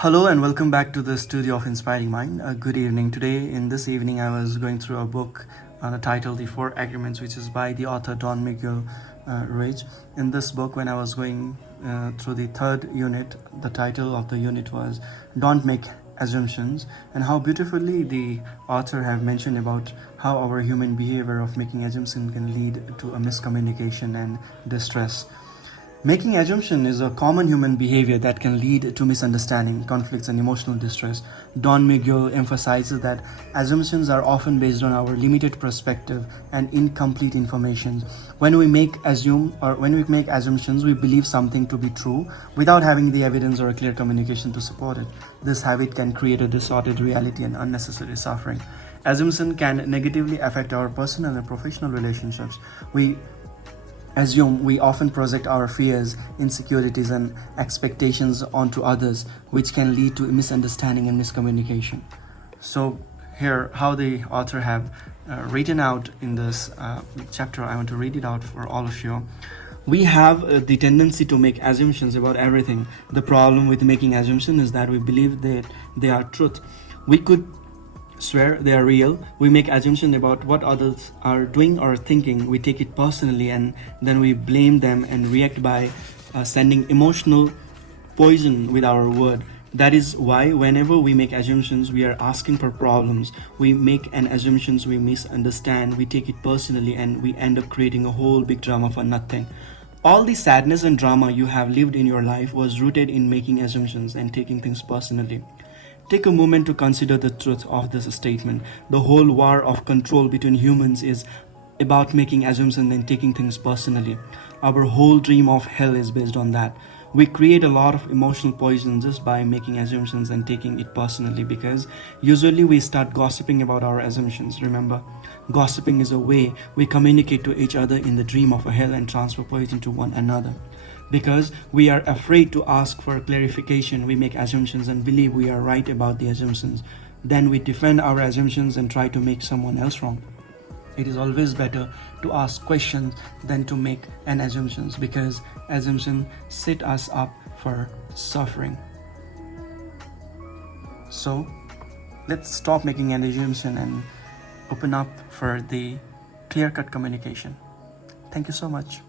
Hello and welcome back to the studio of Inspiring Mind. Good evening. Today, in this evening, I was going through a book titled The Four Agreements, which is by the author Don Miguel Ruiz. In this book, when I was going through the third unit, the title of the unit was Don't Make Assumptions, and how beautifully the author have mentioned about how our human behavior of making assumptions can lead to a miscommunication and distress. Making assumption is a common human behavior that can lead to misunderstanding, conflicts, and emotional distress. Don Miguel emphasizes that assumptions are often based on our limited perspective and incomplete information. When we make assumptions, we believe something to be true without having the evidence or a clear communication to support it. This habit can create a distorted reality and unnecessary suffering. Assumption can negatively affect our personal and professional relationships. We often project our fears, insecurities, and expectations onto others, which can lead to misunderstanding and miscommunication. So, here, how the author have written out in this chapter, I want to read it out for all of you. We have the tendency to make assumptions about everything. The problem with making assumptions is that we believe that they are truth. We could swear they are real. We make assumptions about what others are doing or thinking. We take it personally and then we blame them and react by sending emotional poison with our word. That is why whenever we make assumptions, we are asking for problems. We make an assumptions, we misunderstand, we take it personally, and we end up creating a whole big drama for nothing. All the sadness and drama you have lived in your life was rooted in making assumptions and taking things personally. Take a moment to consider the truth of this statement. The whole war of control between humans is about making assumptions and taking things personally. Our whole dream of hell is based on that. We create a lot of emotional poison just by making assumptions and taking it personally, because usually we start gossiping about our assumptions. Remember, gossiping is a way we communicate to each other in the dream of a hell and transfer poison to one another. Because we are afraid to ask for clarification, we make assumptions and believe we are right about the assumptions. Then we defend our assumptions and try to make someone else wrong. It is always better to ask questions than to make an assumptions, because assumptions set us up for suffering. So let's stop making an assumption and open up for the clear-cut communication. Thank you so much.